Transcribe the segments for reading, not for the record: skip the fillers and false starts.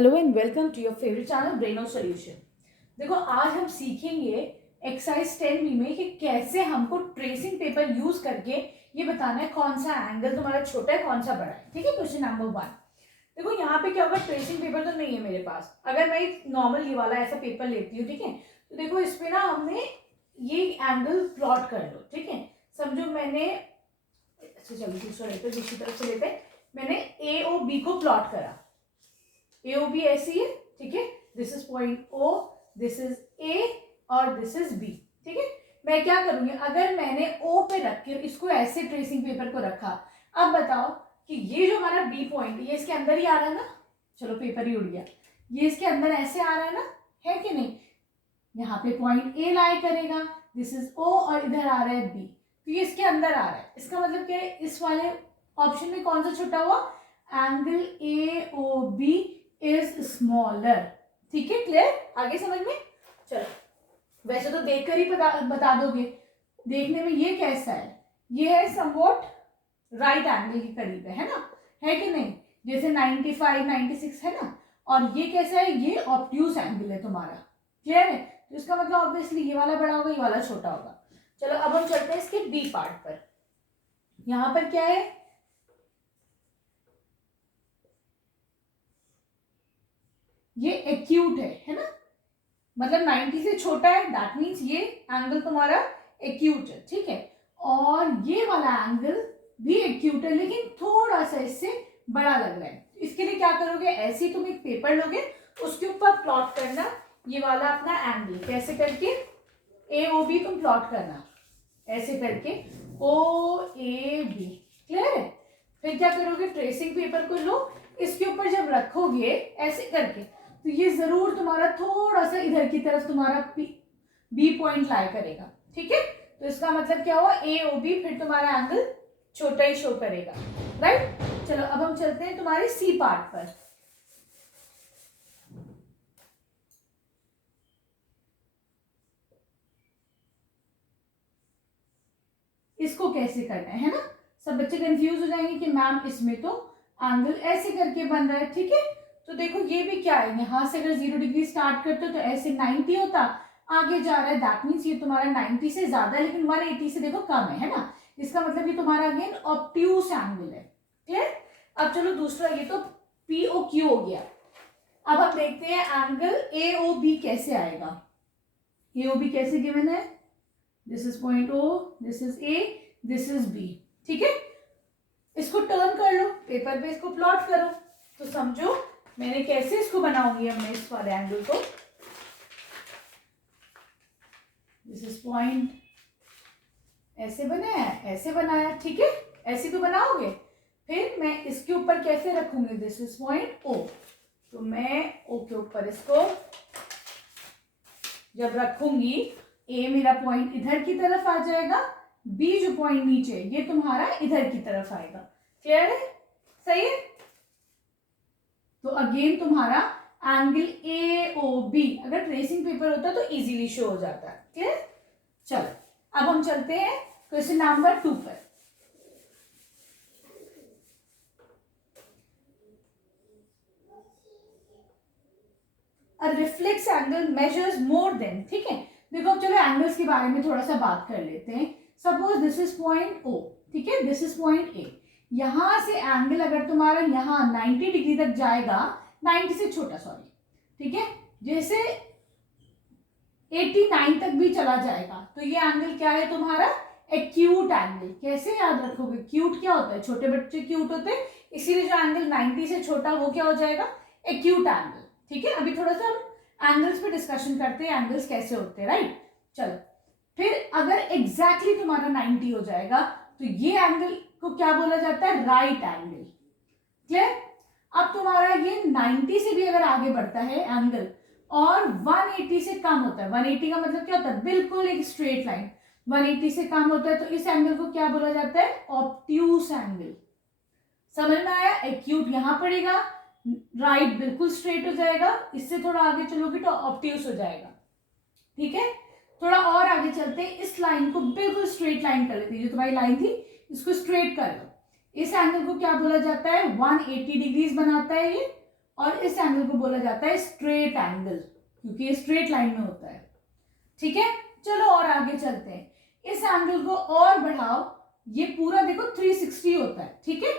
Hello and welcome to your favourite channel brain of solution. देखो आज हम सीखेंगे एक्सरसाइज 10B में कि कैसे हमको ट्रेसिंग पेपर यूज करके ये बताना है कौन सा एंगल तुम्हारा छोटा है कौन सा बड़ा है। ठीक है, क्वेश्चन नंबर 1। देखो यहाँ पे क्या होगा, ट्रेसिंग पेपर तो नहीं है मेरे पास। अगर मैं नॉर्मल ये वाला ऐसा पेपर लेती हूँ, ठीक है, तो देखो इसमें ना हमने ये एंगल प्लॉट कर लो। ठीक है, समझो मैंने अच्छा चलो दूसरा लेते दूसरी तरफ से लेते मैंने ए ओ बी को प्लॉट करा। ए ओ बी ऐसी है, ठीक है, this is point O, this is A और दिस इज बी। ठीक है, मैं क्या करूंगी, अगर मैंने ओ पे रख के इसको ऐसे ट्रेसिंग पेपर को रखा, अब बताओ कि ये जो हमारा बी पॉइंट ये इसके अंदर ही आ रहा है ना। चलो पेपर ही उड़ गया, ये इसके अंदर ऐसे आ रहा है ना, है कि नहीं। यहाँ पे पॉइंट ए लाई करेगा, दिस इज ओ और इधर आ रहा है बी, तो ये इसके अंदर आ रहा है। इसका मतलब क्या है, इस वाले ऑप्शन में कौन सा छोटा हुआ, angle A O B is smaller. ठीक है, क्लियर, आगे समझ में। चलो वैसे तो देखकर ही बता दोगे, देखने में ये कैसा है, ये है समवॉट राइट एंगल के करीब है ना, है कि नहीं, जैसे 95 96 है ना। और ये कैसा है, ये ऑब्ट्यूज एंगल है तुम्हारा, क्लियर है। तो इसका मतलब ऑब्वियसली ये वाला बड़ा होगा, ये वाला छोटा होगा। चलो अब हम चलते हैं इसके बी पार्ट पर। यहां पर क्या है, ये एक्यूट है ना, मतलब 90 से छोटा है, दैट मीन्स ये एंगल तुम्हारा एक्यूट है। ठीक है, और ये वाला एंगल भी एक्यूट है लेकिन थोड़ा सा इससे बड़ा लग रहा है। इसके लिए क्या करोगे, ऐसे ही तुम एक पेपर लोगे, उसके ऊपर प्लॉट करना ये वाला अपना एंगल, कैसे करके ए ओ बी तुम प्लॉट करना ऐसे करके ओ ए बी, क्लियर है। फिर क्या करोगे, ट्रेसिंग पेपर को लो, इसके ऊपर जब रखोगे ऐसे करके, तो ये जरूर तुम्हारा थोड़ा सा इधर की तरफ तुम्हारा बी पॉइंट लाई करेगा। ठीक है, तो इसका मतलब क्या हुआ, ए ओ बी, फिर तुम्हारा एंगल छोटा ही शो करेगा, राइट। चलो अब हम चलते हैं तुम्हारे सी पार्ट पर। इसको कैसे करना है ना, सब बच्चे कंफ्यूज हो जाएंगे कि मैम इसमें तो एंगल ऐसे करके बन रहा है। ठीक है, तो देखो ये भी क्या है, यहां से अगर 0 डिग्री स्टार्ट करते हो तो ऐसे 90 होता, आगे जा रहा है, दैट मीन्स ये तुम्हारा 90 से ज्यादा है लेकिन 180 से देखो कम है ना। इसका मतलब ये तुम्हारा अगेन ऑब्ट्यूस एंगल है, क्लियर। अब चलो दूसरा, ये तो पी ओ क्यू हो गया। अब हम देखते हैं एंगल ए ओ बी कैसे आएगा। ए ओ बी कैसे गिवन है, this is point O, this is A, this is B. ठीक है, इसको टर्न कर लो, पेपर पे इसको प्लॉट करो, तो समझो मैंने कैसे इसको बनाऊंगी। हमने इस वाले एंगल को, दिस इज पॉइंट, ऐसे बनाया ऐसे बनाया, ठीक है, ऐसे तो बनाओगे। फिर मैं इसके ऊपर कैसे रखूंगी, दिस इज पॉइंट ओ, तो मैं ओ के ऊपर इसको जब रखूंगी, ए मेरा पॉइंट इधर की तरफ आ जाएगा, बी जो पॉइंट नीचे ये तुम्हारा इधर की तरफ आएगा, क्लियर है, सही है। तो अगेन तुम्हारा एंगल ए ओ बी अगर ट्रेसिंग पेपर होता तो इजीली शो हो जाता है, क्लियर। चलो अब हम चलते हैं क्वेश्चन नंबर 2 पर। A reflex angle measures more than, ठीक है। देखो अब चलो एंगल्स के बारे में थोड़ा सा बात कर लेते हैं। Suppose this is point O, ठीक है, दिस इज पॉइंट ए। यहां से एंगल अगर तुम्हारा यहाँ 90 डिग्री तक जाएगा, 90 से छोटा सॉरी, ठीक है, जैसे 89 तक भी चला जाएगा, तो ये एंगल क्या है तुम्हारा, एक्यूट एंगल। कैसे याद रखोगे, क्यूट क्या होता है, छोटे बच्चे क्यूट होते हैं, इसीलिए जो एंगल 90 से छोटा वो क्या हो जाएगा, एक्यूट एंगल। ठीक है, अभी थोड़ा सा हम एंगल्स पे डिस्कशन करते हैं, एंगल्स कैसे होते हैं, राइट। चलो फिर अगर एग्जैक्टली तुम्हारा 90 हो जाएगा तो ये एंगल को क्या बोला जाता है, राइट एंगल, क्लियर। अब तुम्हारा ये 90 से भी अगर आगे बढ़ता है एंगल और 180 से कम होता है, 180 का मतलब क्या होता है, बिल्कुल एक स्ट्रेट लाइन, 180 से कम होता है, तो इस एंगल को क्या बोला जाता है, ऑब्ट्यूस एंगल। समझ में आया, एक्यूट यहां पड़ेगा, राइट बिल्कुल स्ट्रेट हो जाएगा, इससे थोड़ा आगे चलोगे तो ऑब्ट्यूस हो जाएगा। ठीक है, थोड़ा और आगे चलते हैं, इस लाइन को बिल्कुल स्ट्रेट लाइन कर लेते हैं, जो तुम्हारी लाइन थी इसको स्ट्रेट कर लो। इस एंगल को क्या बोला जाता है, 180 डिग्रीज बनाता है ये, और इस एंगल को बोला जाता है स्ट्रेट एंगल, क्योंकि ये स्ट्रेट लाइन में होता है। ठीक है, चलो और आगे चलते हैं। इस एंगल को और बढ़ाओ, ये पूरा देखो 360 होता है। ठीक है,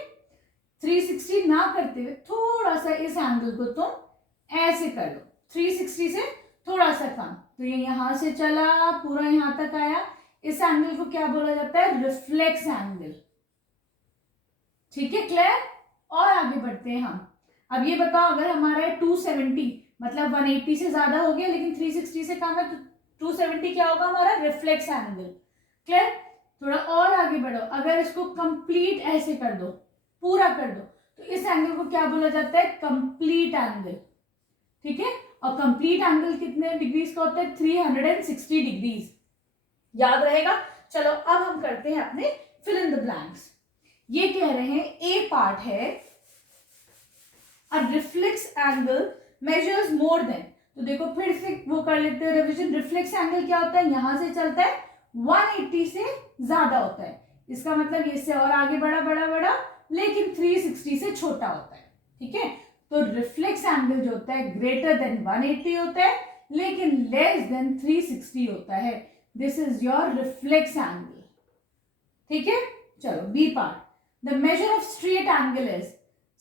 360 ना करते हुए थोड़ा सा इस एंगल को तुम ऐसे कर लो, 360 से थोड़ा सा कम, तो ये यहां से चला पूरा यहां तक आया। इस एंगल को क्या बोला जाता है? Reflex angle. ठीक है, क्लियर? और आगे बढ़ते हैं हम। अब ये बताओ, अगर हमारा 270 मतलब 180 से ज्यादा हो गया लेकिन 360 से कम है, तो 270 क्या होगा हमारा? Reflex angle. क्लियर? थोड़ा और आगे बढ़ो, अगर इसको कंप्लीट ऐसे कर दो, पूरा कर दो, तो इस एंगल को क्या बोला जाता है? Complete angle. ठीक है, और कंप्लीट एंगल कितने डिग्रीज का होता है? 360 डिग्रीज। याद रहेगा? चलो अब हम करते हैं अपने फिल इन द ब्लैंक्स। ये कह रहे हैं ए पार्ट है a reflex angle measures more than, तो देखो फिर से वो कर लेते हैं रिवीजन। रिफ्लेक्स एंगल क्या होता है? यहां से चलता है 180 से ज्यादा होता है, इसका मतलब ये से और आगे बढ़ा बढ़ा बढ़ा, लेकिन 360 से छोटा होता है। ठीक है, तो रिफ्लेक्स एंगल जो होता है ग्रेटर देन 180 होता है, लेकिन लेस देन 360 होता है। This is your reflex angle. ठीक है, चलो B part. The measure of straight angle is,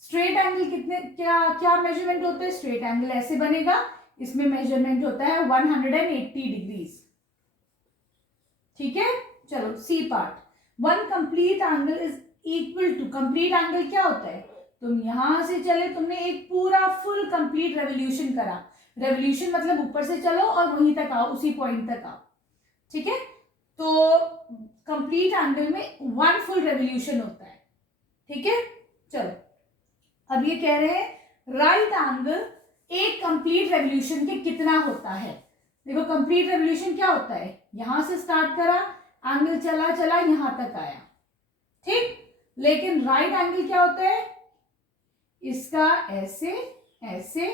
straight angle कितने, क्या क्या मेजरमेंट होता है? स्ट्रेट एंगल ऐसे बनेगा, इसमें मेजरमेंट होता है 180 डिग्रीज। ठीक है, चलो C part. One complete angle is equal to, complete angle क्या होता है? तुम यहां से चले, तुमने एक पूरा फुल कंप्लीट रेवोल्यूशन करा, रेवोल्यूशन मतलब ऊपर से चलो और वहीं तक आओ, उसी पॉइंट तक आओ। ठीक है, तो कंप्लीट एंगल में 1 फुल रेवोल्यूशन होता है। ठीक है, चलो अब ये कह रहे हैं राइट एंगल एक कंप्लीट रेवोल्यूशन के कितना होता है? देखो कंप्लीट रेवोल्यूशन क्या होता है? यहां से स्टार्ट करा, एंगल चला चला यहां तक आया। ठीक, लेकिन राइट एंगल क्या होता है? इसका ऐसे ऐसे,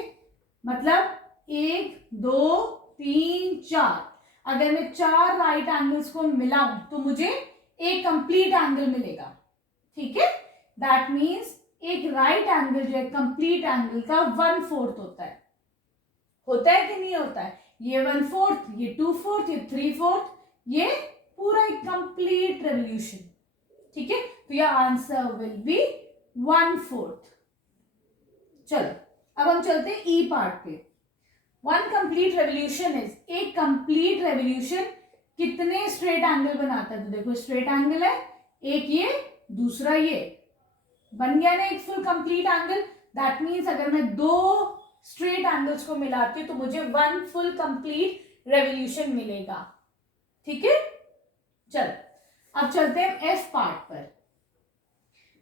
मतलब 1 2 3 4, अगर मैं 4 राइट एंगल्स को मिलाऊं तो मुझे एक कंप्लीट एंगल मिलेगा। ठीक है, दैट मीन्स एक राइट एंगल जो है कंप्लीट एंगल का 1/4 होता है कि नहीं होता है? ये 1/4, ये 2/4, ये 3/4, ये पूरा एक कंप्लीट रेवोल्यूशन। ठीक है, तो योर आंसर विल बी 1/4। चलो अब हम चलते हैं ई पार्ट पे। वन कंप्लीट रेवोल्यूशन इज, एक कंप्लीट रेवोल्यूशन कितने स्ट्रेट एंगल बनाता है? तो देखो स्ट्रेट एंगल है, एक ये, दूसरा ये, बन गया ना एक full complete angle. That means अगर मैं 2 स्ट्रेट एंगल्स को मिलाती हूं तो मुझे 1 फुल कंप्लीट रेवोल्यूशन मिलेगा। ठीक है, चल अब चलते हैं एफ पार्ट पर।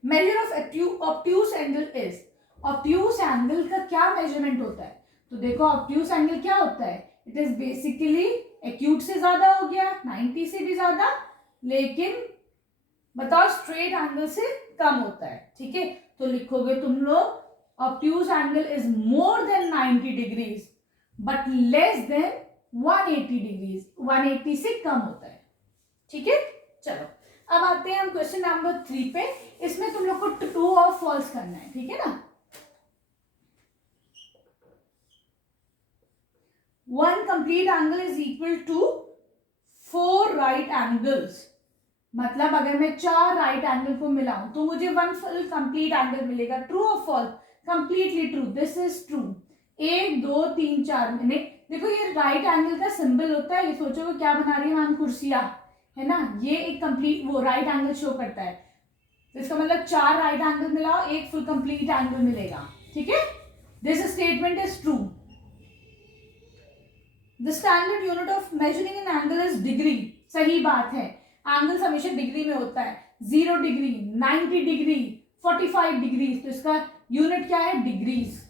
Measure of obtuse angle is, obtuse angle का क्या मेजरमेंट होता है? तो देखो ऑब्ट्यूस एंगल क्या होता है? इट इज बेसिकली एक्यूट से ज्यादा हो गया, 90 से भी ज्यादा, लेकिन बताओ स्ट्रेट एंगल से कम होता है। ठीक है, तो लिखोगे तुम लोग obtuse angle is more than 90 degrees but less than 180 degrees, 180 से कम होता है। ठीक है, चलो अब आते हैं हम क्वेश्चन नंबर 3 पे। इसमें तुम लोग को ट्रू और फॉल्स करना है। ठीक है ना? One complete angle is equal to 4 right angles, मतलब अगर मैं 4 राइट एंगल को मिलाऊं तो मुझे 1 फुल कंप्लीट एंगल मिलेगा। ट्रू और false? Completely true, this is true. 1 2 3 4 मैंने, देखो ये राइट एंगल का सिंबल होता है, ये सोचो वो क्या बना रही है मैम? कुर्सियां, है ना? ये एक कंप्लीट वो राइट एंगल शो करता है, तो इसका मतलब 4 राइट एंगल मिलाओ, एक फुल कंप्लीट एंगल मिलेगा। ठीक है, this statement is true. The standard unit of measuring an angle is degree, सही बात है, एंगल्स हमेशा डिग्री में होता है। 0 डिग्री, 90 डिग्री, 45 डिग्री, तो इसका यूनिट क्या है? Degrees.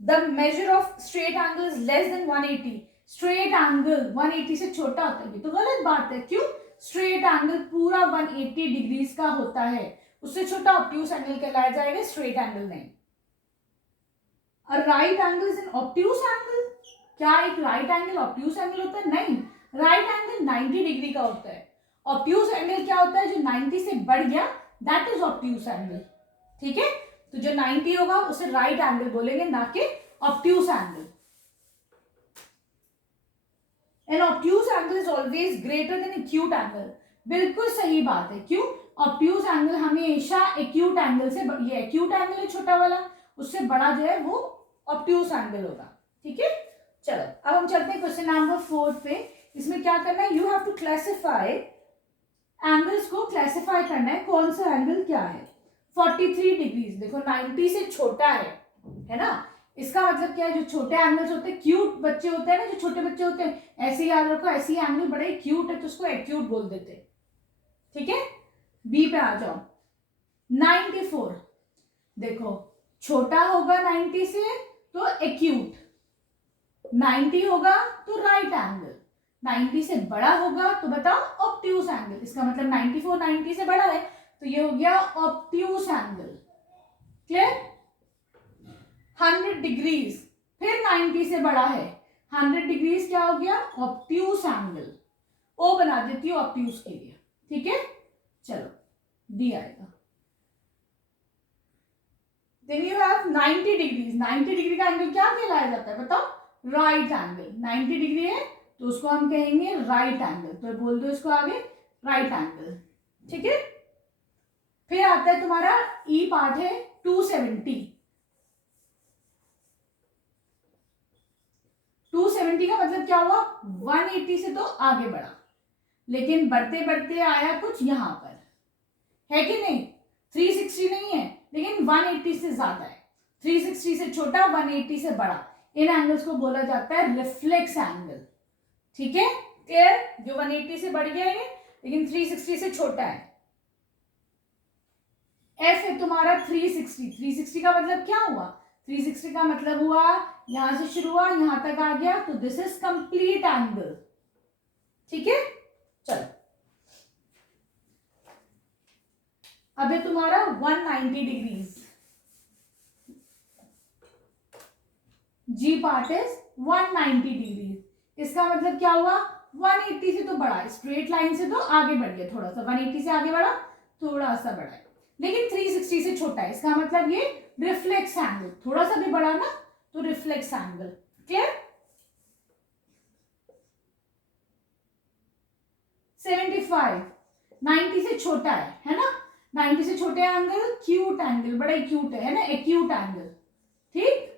The measure of straight angle is less than 180, straight angle 180 से छोटा होता है, ये तो गलत बात है। क्यों? स्ट्रेट एंगल पूरा 180 डिग्रीज का होता है, उससे छोटा ऑब्ट्यूस एंगल कहलाया जाएगा, स्ट्रेट एंगल नहीं। Right angle is an obtuse angle, क्या एक राइट एंगल ऑब्ट्यूस एंगल होता है? नहीं, राइट एंगल 90 डिग्री का होता है। ऑब्ट्यूस एंगल क्या होता है? जो 90 से बढ़ गया, दैट इज ऑब्ट्यूस एंगल। ठीक है, तो जो 90 होगा उसे राइट एंगल बोलेंगे, ना कि obtuse angle. An obtuse angle is always greater than acute angle. बिल्कुल सही बात है। क्यों? ऑब्ट्यूज एंगल हमेशा एक्यूट एंगल से, ये एक्यूट एंगल है छोटा वाला, उससे बड़ा जो है वो ऑब्ट्यूज एंगल होगा। ठीक है, चलो अब हम चलते हैं क्वेश्चन नंबर 4 पे। इसमें क्या करना है, you have to classify angles को क्लासिफाई करना है, कौन सा एंगल क्या है। 43 डिग्रीज, देखो 90 से छोटा है ना, इसका मतलब क्या है, जो छोटे एंगल्स होते हैं, क्यूट बच्चे होते हैं ना, जो छोटे बच्चे होते हैं, ऐसे याद रखो, ऐसी एंगल बड़े क्यूट है तो उसको एक्यूट बोल देते हैं। ठीक है, बी पे आ जाओ। 94, देखो छोटा होगा 90 से तो एक्यूट, 90 होगा तो राइट एंगल, 90 से बड़ा होगा तो बताओ ऑब्ट्यूज एंगल। इसका मतलब 94 90 से बड़ा है तो ये हो गया ऑब्ट्यूज एंगल। क्लियर? 100 डिग्रीज, फिर 90 से बड़ा है, 100 डिग्रीज क्या हो गया, ऑब्ट्यूज एंगल। ओ बना देती हूँ ऑब्ट्यूज के लिए। ठीक है, चलो डी आएगा। Then you have 90 degrees, 90 degree का एंगल क्या कहलाया जाता है बताओ, राइट एंगल। 90 डिग्री है तो उसको हम कहेंगे राइट एंगल, तो बोल दो इसको आगे राइट एंगल। ठीक है, फिर आता है तुम्हारा ई पार्ट है 270। 270 का मतलब क्या हुआ, 180 से तो आगे बढ़ा, लेकिन बढ़ते बढ़ते आया कुछ यहां पर, है कि नहीं। 360 नहीं है लेकिन 180 से ज्यादा है, 360 से छोटा 180 से बड़ा, इन एंगल्स को बोला जाता है रिफ्लेक्स एंगल। ठीक है, क्लियर? जो 180 से बढ़ गया है लेकिन 360 से छोटा है। एफ है तुम्हारा 360, 360 का मतलब क्या हुआ, 360 का मतलब हुआ यहां से शुरू हुआ यहां तक आ गया, तो दिस इज कंप्लीट एंगल। ठीक है, चलो अब है तुम्हारा 190 degrees, G part is 190 degrees. इसका मतलब क्या हुआ, 180 से तो बढ़ा, स्ट्रेट लाइन से तो आगे बढ़ गया थोड़ा सा, 180 से आगे बढ़ा, थोड़ा सा बढ़ा है, लेकिन 360 से छोटा है। इसका मतलब ये रिफ्लेक्स एंगल, थोड़ा सा भी बढ़ा ना तो रिफ्लेक्स एंगल। क्लियर? 75, 90 से छोटा है ना, 90 से छोटे एंगल क्यूट एंगल, बड़ा क्यूट है ना, एक्यूट एंगल। ठीक,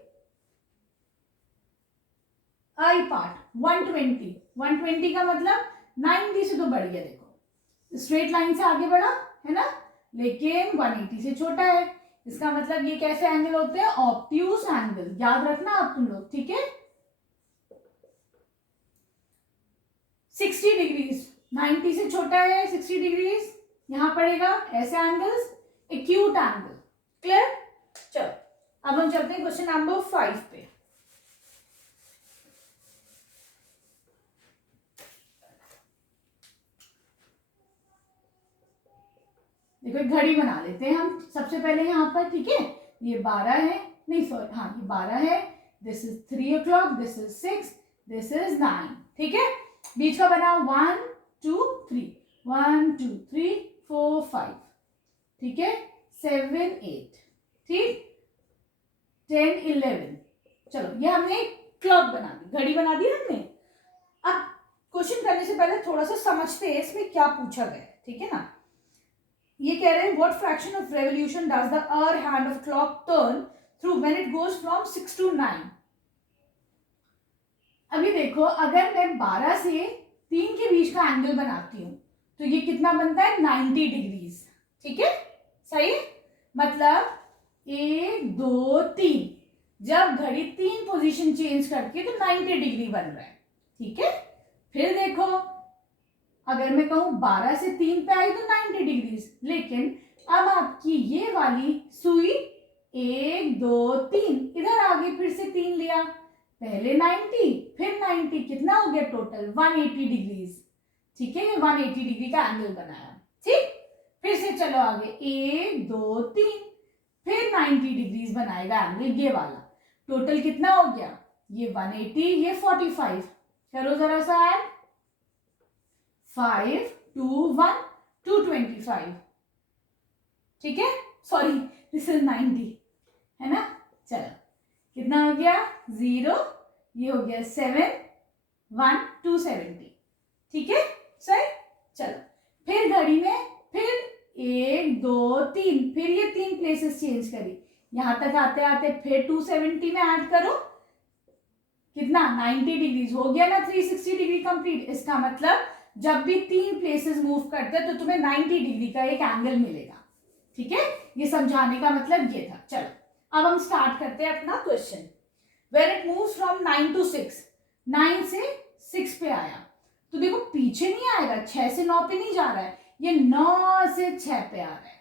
आई पार्ट 120, 120 का मतलब 90 से तो बढ़ गया, देखो स्ट्रेट लाइन से आगे बढ़ा है ना, लेकिन 180 से छोटा है। इसका मतलब ये कैसे एंगल होते हैं, ऑब्ट्यूज एंगल, याद रखना आप तुम लोग। ठीक है, 60 डिग्रीज, 90 से छोटा है, 60 डिग्रीज यहां पड़ेगा, ऐसे एंगल्स एक्यूट एंगल। क्लियर? चलो अब हम चलते हैं क्वेश्चन नंबर 5 पे। देखो एक घड़ी बना लेते हैं हम सबसे पहले यहाँ पर। ठीक है, ये 12 है, नहीं सॉरी, हाँ ये 12 है, this is 3 o'clock, this is 6, this is 9। ठीक है, बीच का बना 1 2 3, 1 2 3 4 5, ठीक है, 7 8, ठीक, 10 11। चलो ये हमने क्लॉक बना दी, घड़ी बना दी हमने। अब क्वेश्चन करने से पहले थोड़ा सा समझते हैं इसमें क्या पूछा गया है। ठीक है ना, ये कह रहे हैं what fraction of revolution does the our hand of clock turn through when it goes from 6 to 9। अभी देखो अगर मैं 12 से 3 के बीच का एंगल बनाती हूँ तो ये कितना बनता है, 90 डिग्रीज। ठीक है, सही है, मतलब 1 2 3, जब घड़ी 3 पोजीशन चेंज करती है तो 90 डिग्री बन रहा है। ठीक है, फिर देखो अगर मैं कहूं 12 से 3 पे आई तो 90 डिग्रीज, लेकिन अब आपकी ये वाली सुई 1 2 3 इधर आगे, फिर से 3 लिया, पहले 90 फिर 90, कितना हो गया टोटल 180 डिग्रीज। ठीक है, ये 180 डिग्री का एंगल बनाया। ठीक, फिर से चलो आगे 1 2 3, फिर 90 डिग्रीज बनाएगा एंगल ये वाला, टोटल कितना हो गया, ये 180 ये 45, करो जरा सा ऐड, 5 2 1 225। ठीक है, सॉरी दिस इज 90, है ना। चलो कितना हो गया 0, ये हो गया 7, 1 270, ठीक है सही। चलो फिर घड़ी में फिर 1 2 3, फिर ये 3 प्लेसेस चेंज करी, यहां तक आते आते फिर 270 में ऐड करो, कितना 90 डिग्रीज हो गया ना, 360 डिग्री कंप्लीट। इसका मतलब जब भी 3 प्लेसेस मूव करते हैं तो तुम्हें 90 डिग्री का एक एंगल मिलेगा, ठीक है। ये समझाने का मतलब ये था। चलो अब हम स्टार्ट करते हैं अपना question. When it moves from 9 to 6, 9 से 6 पे आया तो देखो पीछे नहीं आएगा, 6 से 9 पे नहीं जा रहा है, ये 9 से 6 पे आ रहा है,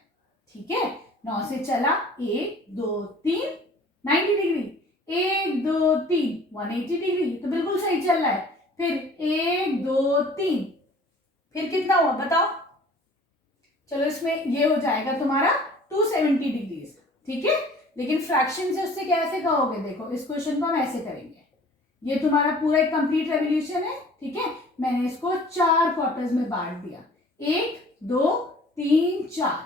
ठीक है। 9 से चला 1 2 3 90 डिग्री, 1 2 3 180 डिग्री, तो बिल्कुल सही चल रहा है। फिर 1 2 3, फिर कितना हुआ बताओ। चलो इसमें ये हो जाएगा तुम्हारा 270 डिग्रीज, ठीक है। लेकिन फ्रैक्शन से उससे कैसे कहोगे, देखो इस क्वेश्चन को हम ऐसे करेंगे, ये तुम्हारा पूरा एक कंप्लीट रेवोल्यूशन है, ठीक है। मैंने इसको 4 क्वार्टर्स में बांट दिया, 1 2 3 4,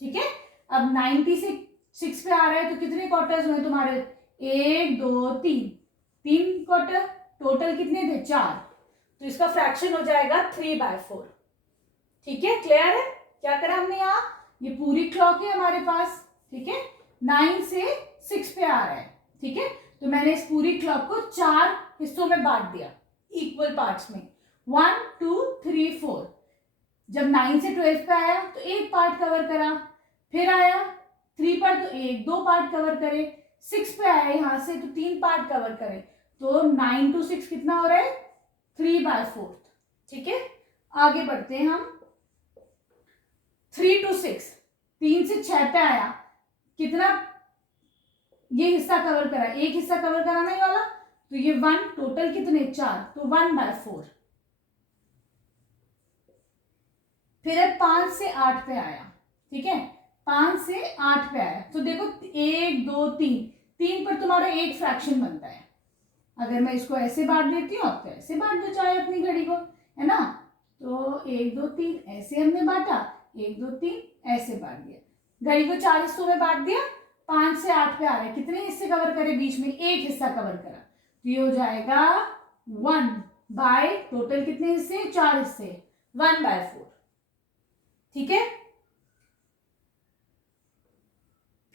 ठीक है। अब 90 से 6 पे आ रहा है तो कितने क्वार्टर्स हुए तुम्हारे, 1 2 3, 3 क्वार्टर, टोटल कितने थे 4, तो इसका फ्रैक्शन हो जाएगा 3/4, ठीक है। क्लियर है क्या करा हमने यहाँ, ये पूरी क्लॉक है हमारे पास, ठीक है। 9 से 6 पे आ रहा है, ठीक है, तो मैंने इस पूरी क्लॉक को 4 हिस्सों में बांट दिया, इक्वल पार्ट्स में, 1 2 3 4। जब 9 से 12 पे आया तो एक पार्ट कवर करा, फिर आया 3 पर तो 1 2 पार्ट कवर करे, 6 पे आया यहां से तो 3 पार्ट कवर करे, तो 9 to 6 कितना हो रहा है 3/4, ठीक है। आगे बढ़ते हैं हम, 3 to 6, 3 से 6 पे आया, कितना ये हिस्सा कवर करा, एक हिस्सा कवर कराना ही वाला, तो ये 1, टोटल कितने 4, तो 1/4। फिर 5 से 8 पे आया, ठीक है, 5 से 8 पे आया तो देखो 1 2 3, 3 पर तुम्हारा एक फ्रैक्शन बनता है। अगर मैं इसको ऐसे बांट देती हूँ, आप तो ऐसे बांट दो चाहे अपनी घड़ी को, है ना। तो 1 2 3 ऐसे हमने बांटा, 1 2 3 ऐसे बांट दिया, घड़ी को 4 हिस्सों में बांट दिया। 5 से 8 पे आ रहा है, कितने हिस्से कवर करे, बीच में एक हिस्सा कवर करा, तो ये हो जाएगा 1 बाय टोटल कितने हिस्से 4 हिस्से, 1/4, ठीक है।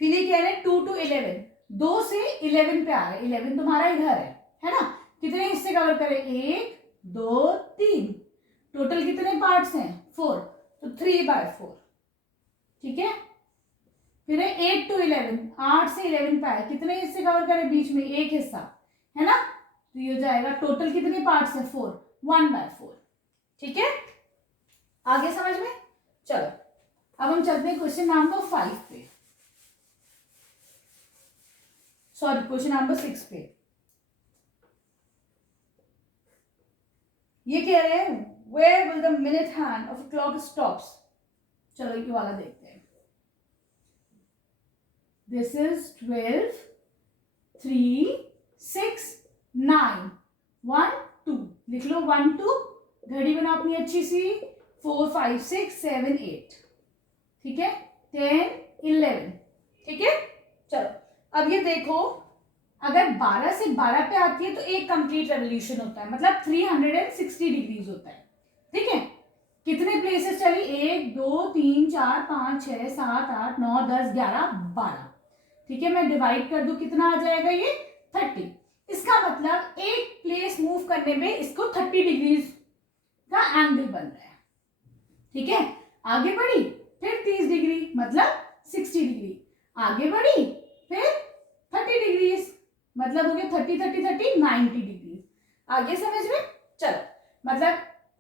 फिर ये कह रहे हैं 2 to 11, 2 से 11 पे आ रहा है, 11 तुम्हारा इधर है ना। कितने हिस्से कवर करे, 1 2 3, टोटल कितने पार्ट्स हैं 4, तो 3/4, ठीक है। फिर 8 to 11, 8 से 11 पे आए, कितने हिस्से कवर करें, बीच में एक हिस्सा, है ना, तो ये हो जाएगा टोटल कितने पार्ट्स हैं 4, 1/4, ठीक है। आगे समझ में। चलो अब हम चलते हैं क्वेश्चन नंबर 5 पे, सॉरी क्वेश्चन नंबर 6 पे। ये कह रहे हैं where will the minute hand of clock stops. चलो ये वाला देखते हैं, दिस इज 12 3 6 9 1 2, लिख लो 1 2, घड़ी बना अपनी अच्छी सी, 4 5 6 7 8, ठीक है, 10 11, ठीक है। चलो अब ये देखो, अगर 12 से 12 पे आती है तो एक कंप्लीट रेवोल्यूशन होता है, मतलब 360 डिग्रीज होता है, ठीक है। कितने प्लेसेस चली, 1 2 3 4 5 6 7 8 9 10 11 12, ठीक है। मैं डिवाइड कर दूं कितना आ जाएगा, ये 30। इसका मतलब एक प्लेस मूव करने में इसको 30 डिग्रीज का एंगल बन रहा है, ठीक है। आगे बढ़ी फिर 30 डिग्री मतलब 60 डिग्री, आगे बढ़ी फिर 30 डिग्रीज, मतलब हो गया 30 30 30 90 डिग्री। आगे समझ में। चलो मतलब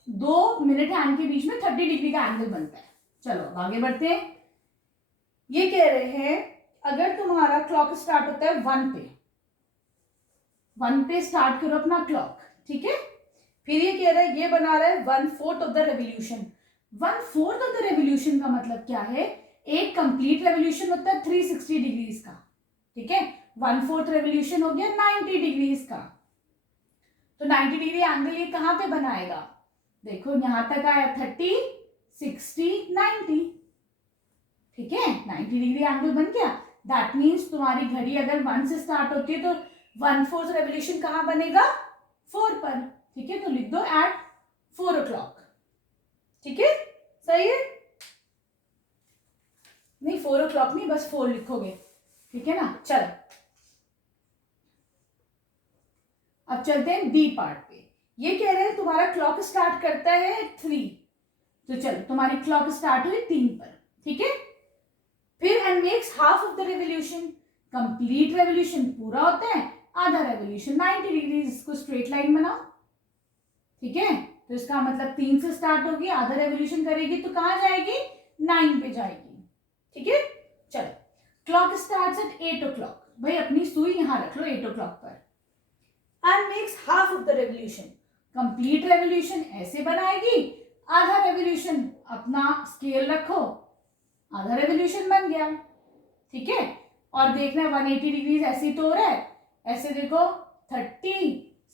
2 मिनट हैंड के बीच में 30 डिग्री का एंगल बनता है। चलो अब आगे बढ़ते हैं। ये कह रहे हैं अगर तुम्हारा क्लॉक स्टार्ट होता है 1 पे स्टार्ट करो अपना क्लॉक, ठीक है। फिर ये कह रहा है ये बना रहा है 1/4 of the revolution. 1/4 of the revolution का मतलब क्या है, एक कंप्लीट रेवोल्यूशन होता है 360 डिग्रीज का, ठीक है। 1/4 रेवोल्यूशन हो गया 90 डिग्रीज का, तो 90 डिग्री एंगल ये कहां पे बनाएगा, देखो यहां तक आया 30 60 90, ठीक है, 90 डिग्री एंगल बन गया। दैट मीन्स तुम्हारी घड़ी अगर 1 से स्टार्ट होती है तो 1/4 रेवोल्यूशन कहाँ बनेगा? 4 पर। ठीक है, तो लिख दो एट 4 o'clock। ठीक है, सही है? नहीं 4 o'clock नहीं, बस 4 लिखोगे। ठीक है ना? चलो अब चलते हैं बी पार्ट पे। ये कह रहे हैं तुम्हारा क्लॉक स्टार्ट करता है 3, तो चलो तुम्हारी क्लॉक स्टार्ट हुई 3 पर। ठीक है, फिर and makes half of the revolution. Complete revolution पूरा होता है, आधा रेवोल्यूशन 90 डिग्री। इसको स्ट्रेट लाइन बनाओ। ठीक है, तो इसका मतलब 3 से स्टार्ट होगी, आधा रेवोल्यूशन करेगी तो कहां जाएगी? 9 पे जाएगी। ठीक है, चलो क्लॉक स्टार्ट्स एट 8 o'clock। भाई अपनी सुई यहां रख लो 8 o'clock पर। And makes half of the revolution. Complete revolution ऐसे बनाएगी, आधा रेवोल्यूशन अपना स्केल रखो, आधा रेवोल्यूशन बन गया। ठीक है, और देखना 180 डिग्रीज ऐसे ही तो हो रहा है, ऐसे देखो 30,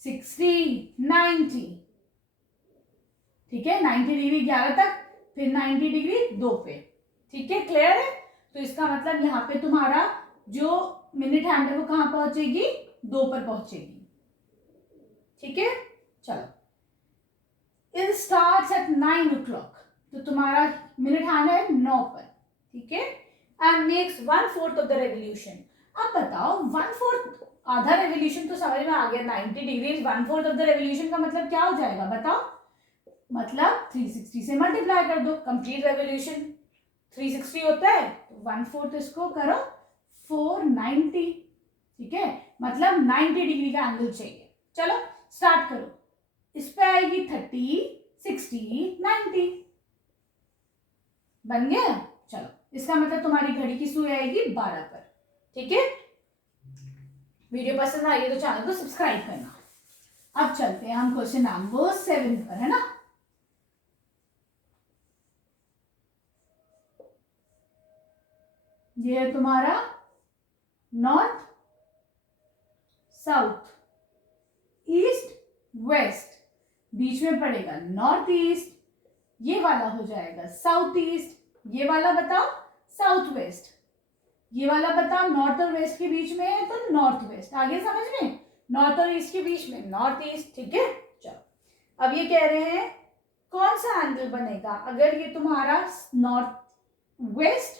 60, 90। ठीक है, 90 डिग्री 11 तक, फिर 90 डिग्री 2 पे। ठीक है, क्लियर है? तो इसका मतलब यहाँ पे तुम्हारा जो मिनट हैंड है वो कहाँ पहुंचेगी? 2 पर पहुंचेगी। ठीक है, चलो इट स्टार्ट्स एट 9 o'clock। तो तुम्हारा मिनट हैंड है 9 पर। ठीक है, and makes 1/4 of the revolution. अब बताओ 1/4, आधा रेवोल्यूशन तो समझ में आ गया, 90 डिग्री 1/4 ऑफ द रेवोल्यूशन का मतलब क्या हो जाएगा बताओ? मतलब 360 से मल्टीप्लाई कर दो। कंप्लीट रेवोल्यूशन 360 होता है, तो 1/4 इसको करो 490। ठीक है, मतलब 90 डिग्री का एंगल चाहिए। चलो स्टार्ट करो, इस पे आएगी 30, 60, 90। बन गया? चलो इसका मतलब तुम्हारी घड़ी की सुई आएगी 12 पर। ठीक है, वीडियो पसंद आई है तो चैनल को सब्सक्राइब करना। अब चलते हैं हम क्वेश्चन नंबर 7 पर, है ना? ये है तुम्हारा नॉर्थ, साउथ, ईस्ट, वेस्ट। बीच में पड़ेगा नॉर्थ ईस्ट, ये वाला हो जाएगा साउथ ईस्ट, ये वाला बताओ साउथ वेस्ट, ये वाला बताओ नॉर्थ और वेस्ट के बीच में है तो नॉर्थ वेस्ट। आगे समझ में? नॉर्थ और ईस्ट के बीच में नॉर्थ ईस्ट। ठीक है, चलो अब ये कह रहे हैं कौन सा एंगल बनेगा अगर ये तुम्हारा नॉर्थ वेस्ट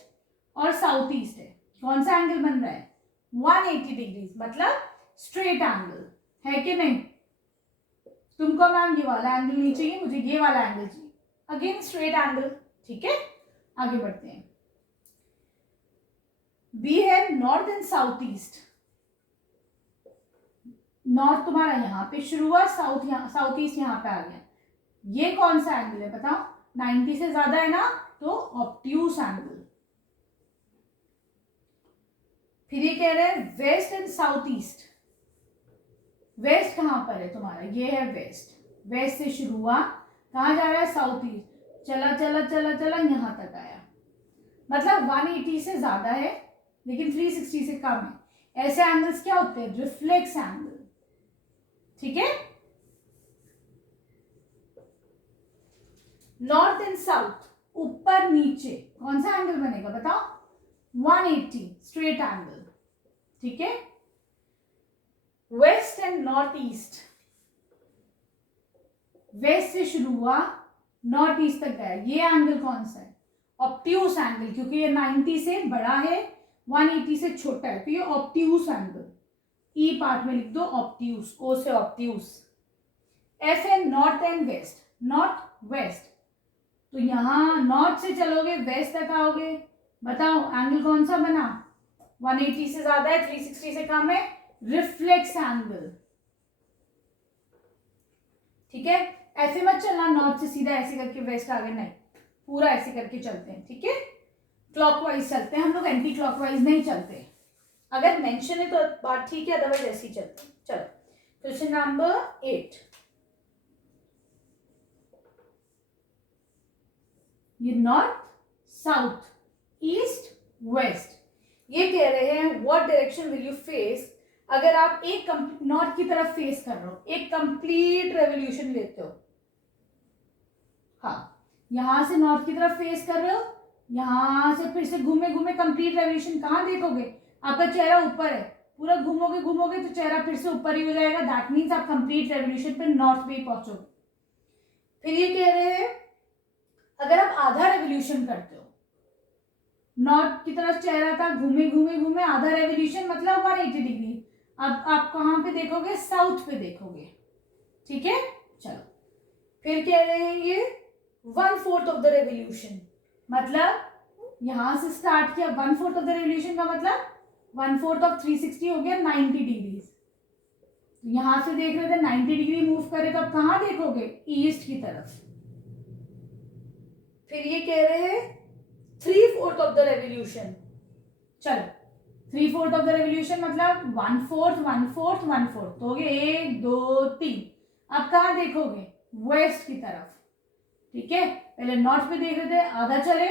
और साउथ ईस्ट है? कौन सा एंगल बन रहा है? 180 डिग्री, मतलब स्ट्रेट एंगल है कि नहीं? तुमको मैम ये वाला एंगल नहीं चाहिए, मुझे ये वाला एंगल चाहिए। Again straight angle. ठीक है, आगे बढ़ते हैं। बी है north and south east. North तुम्हारा यहां पे शुरू हुआ, साउथ ईस्ट यहां पे आ गया। ये कौन सा एंगल है बताओ? 90 से ज्यादा है ना, तो ऑब्ट्यूस एंगल। फिर ये कह रहे हैं west and south east. West कहां पर है तुम्हारा? ये है वेस्ट। वेस्ट से शुरू हुआ, कहां जा रहा है? South east. चला चला चला चला यहां तक आया, मतलब 180 से ज्यादा है लेकिन 360 से कम है। ऐसे एंगल्स क्या होते हैं? Reflex angle. ठीक है, नॉर्थ एंड साउथ, ऊपर नीचे, कौन सा एंगल बनेगा बताओ? 180 स्ट्रेट एंगल। ठीक है, west and north east, west से शुरू हुआ नॉर्थ ईस्ट तक गया, ये एंगल कौन सा है? ऑब्ट्यूस एंगल, क्योंकि ये 90 से बड़ा है 180 से छोटा है, तो ये ऑब्ट्यूस एंगल। ई पार्ट में लिख दो ऑब्ट्यूस, ओ से ऑब्ट्यूस। एफ है north and west, north west, तो यहां नॉर्थ से चलोगे वेस्ट तक आओगे, बताओ एंगल कौन सा बना? 180 से ज्यादा है, 360 से कम है, रिफ्लेक्स एंगल। ठीक है, ऐसे मत चलना नॉर्थ से सीधा ऐसे करके वेस्ट आ गए, नहीं, पूरा ऐसे करके चलते हैं। ठीक है, क्लॉकवाइज चलते हैं हम लोग, एंटी क्लॉकवाइज नहीं चलते। अगर मेंशन है तो बात ठीक है, अदरवाइज ऐसे ही चलते हैं। चलो क्वेश्चन नंबर 8। ये नॉर्थ, साउथ, ईस्ट, वेस्ट, ये कह रहे हैं what direction will you face अगर आप एक नॉर्थ की तरफ फेस कर रहे हो, एक कंप्लीट रेवोल्यूशन लेते हो। हाँ, यहां से नॉर्थ की तरफ फेस कर रहे हो, यहां से फिर से घूमे घूमे कंप्लीट रेवोल्यूशन कहां देखोगे? आपका चेहरा ऊपर है, पूरा घूमोगे घूमोगे तो चेहरा फिर से ऊपर ही हो जाएगा, दैट मीन्स आप कंप्लीट रेवोल्यूशन पे नॉर्थ पे ही पहुंचोगे। फिर ये कह रहे हैं अगर आप आधा रेवोल्यूशन करते हो, नॉर्थ की तरफ चेहरा था, घूमे घूमे घूमे, आधा रेवोल्यूशन मतलब 180 डिग्री, अब आप कहाँ पे देखोगे, साउथ पे देखोगे, ठीक है। चलो फिर कह रहे हैं ये 1/4 ऑफ द रेवोल्यूशन, मतलब यहां से स्टार्ट किया, 1/4 ऑफ द रेवोल्यूशन का मतलब 1/4 ऑफ 360 हो गया 90 डिग्रीज। यहां से देख रहे थे 90 डिग्री मूव करे तो अब कहां देखोगे, ईस्ट की तरफ। फिर ये कह रहे हैं 3/4 ऑफ द रेवोल्यूशन, चलो 3/4 ऑफ द रेवोल्यूशन मतलब 1/4 1/4 1/4 तो हो गए 1 2 3। अब कहां देखोगे, वेस्ट की तरफ, ठीक है। पहले नॉर्थ पे देख रहे थे, आधा चले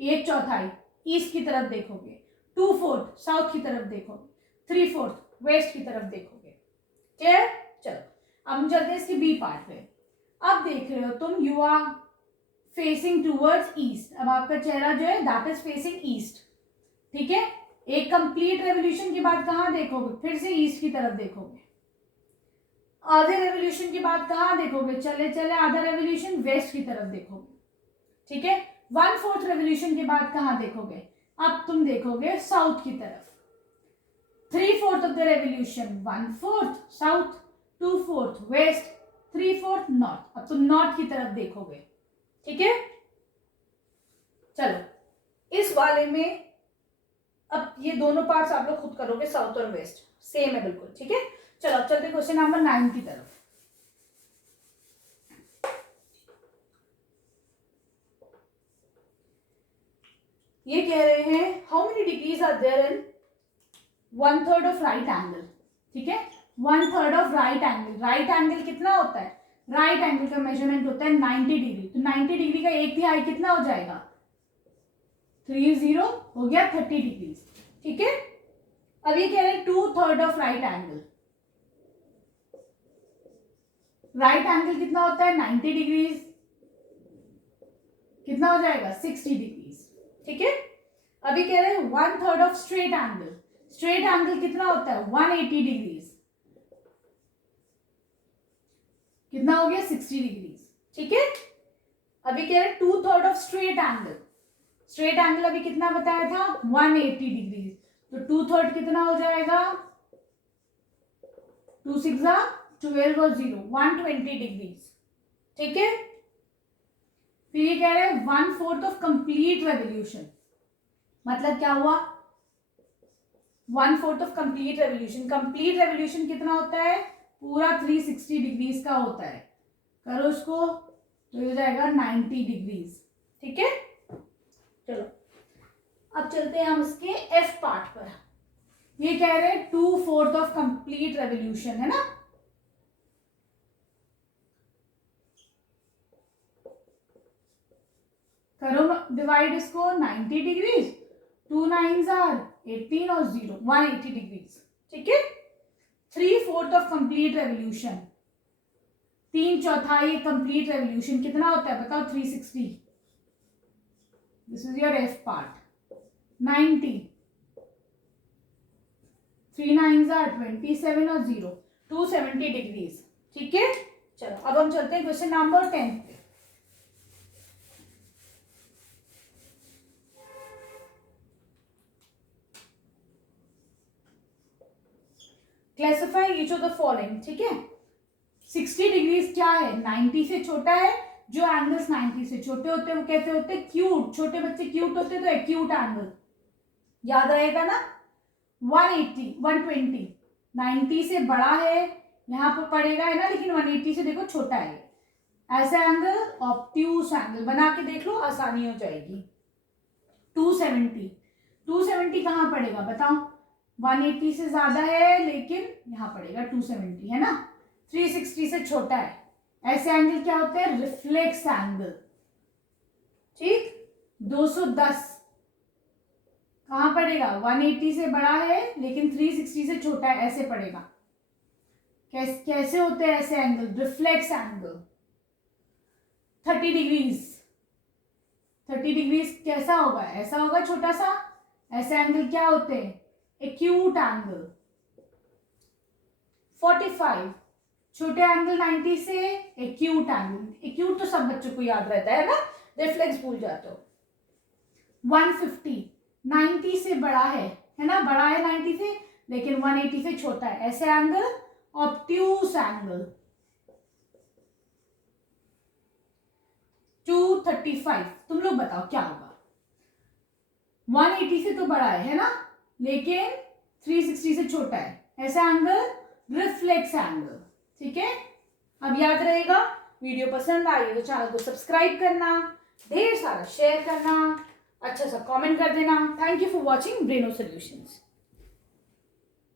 1/4 ईस्ट की तरफ देखोगे, 2/4 साउथ की तरफ देखोगे, 3/4 वेस्ट की तरफ देखोगे, क्लियर। चलो अब हम चलते हैं इसके बी पार्ट पे। अब देख रहे हो तुम, you are facing towards east, अब आपका चेहरा जो है दैट इज फेसिंग ईस्ट, ठीक है। एक कंप्लीट रेवोल्यूशन के बाद कहां देखोगे, फिर से ईस्ट की तरफ देखोगे। आधे रेवोल्यूशन के बाद कहां देखोगे, चले चले आधा रेवोल्यूशन वेस्ट की तरफ देखोगे, ठीक है। 1/4 रेवोल्यूशन के बाद कहां देखोगे, अब तुम देखोगे साउथ की तरफ। 3/4 of the revolution 1/4 south, 2/4 west, 3/4 north, अब तुम नॉर्थ की तरफ देखोगे, ठीक है। चलो इस वाले में अब ये दोनों पार्ट्स आप लोग खुद करोगे, साउथ और वेस्ट सेम है बिल्कुल, ठीक है। चलो अब चलते क्वेश्चन नंबर 9 की तरफ। ये कह रहे हैं how many degrees are there in 1/3 of right angle, ठीक है। 1/3 of right angle, right angle कितना होता है, राइट एंगल का मेजरमेंट होता है 90 डिग्री, तो 90 डिग्री का एक तिहाई कितना हो जाएगा, 30 हो गया 30 डिग्री, ठीक है। अब ये कह रहे हैं 2/3 of right angle, right angle कितना होता है 90 डिग्रीज, कितना हो जाएगा 60 डिग्रीज, ठीक है। अभी कह रहे हैं 1/3 of straight angle, straight angle कितना होता है 180 डिग्रीज, कितना हो गया 60 डिग्रीज, ठीक है। अभी कह रहे हैं 2/3 of straight angle, straight angle अभी कितना बताया था 180 डिग्रीज, तो 2/3 कितना हो जाएगा 2 6 12 और 0 120 डिग्रीज, ठीक है। फिर ये कह रहे हैं 1/4 ऑफ कंप्लीट रेवोल्यूशन, मतलब क्या हुआ 1/4 of complete revolution, complete revolution कितना होता है पूरा 360 डिग्रीज का होता है, करो उसको तो हो जाएगा 90 डिग्रीज, ठीक है। चलो अब चलते हैं हम इसके एफ पार्ट पर। ये कह रहे हैं 2/4 ऑफ कंप्लीट रेवोल्यूशन, है ना। करो डिवाइड इसको 90 डिग्रीज, 2 9s आर 18 और 0 180 डिग्रीज, ठीक है। 3/4 of complete revolution, 3/4 complete revolution कितना होता है बताओ 360, this is your F part, 90, 3 9s are 27 और 0 270 डिग्रीज, ठीक है। चलो अब हम चलते हैं क्वेश्चन नंबर 10 पे। Classify each of the following, ठीक है। 60 डिग्रीज क्या है 90 से छोटा है, जो एंगल्स 90 से छोटे होते हैं वो कैसे होते हैं क्यूट, छोटे बच्चे क्यूट होते हैं तो एक्यूट एंगल याद रहेगा ना। 180 120 90 से बड़ा है यहाँ पर पड़ेगा है ना, लेकिन 180 से देखो छोटा है, ऐसा एंगल ऑब्ट्यूस एंगल बना के देख लो आसानी हो जाएगी। 270 कहाँ पड़ेगा बताओ, 180 से ज्यादा है लेकिन यहाँ पड़ेगा 270 है ना, 360 से छोटा है, ऐसे एंगल क्या होते हैं रिफ्लेक्स एंगल, ठीक। 210 कहाँ पड़ेगा 180 से बड़ा है लेकिन 360 से छोटा है, ऐसे पड़ेगा। कैसे होते हैं ऐसे एंगल रिफ्लेक्स एंगल। 30 डिग्रीज कैसा होगा, ऐसा होगा छोटा सा, ऐसे एंगल क्या होते हैं एक्यूट एंगल 45, छोटे एंगल 90 से एक्यूट एंगल, एक्यूट तो सब बच्चों को याद रहता है ना, रिफ्लेक्स भूल जाते हो। 150 90 से बड़ा है ना, बड़ा है 90 से लेकिन 180 से छोटा है, ऐसे एंगल ऑब्ट्यूस एंगल। 235, तुम लोग बताओ क्या होगा, 180 से तो बड़ा है ना, लेकिन 360 से छोटा है, ऐसा एंगल रिफ्लेक्स एंगल। ठीक है, अब याद रहेगा। वीडियो पसंद आई तो चैनल को सब्सक्राइब करना, ढेर सारा शेयर करना, अच्छा सा कमेंट कर देना। Thank you for watching Breno solutions.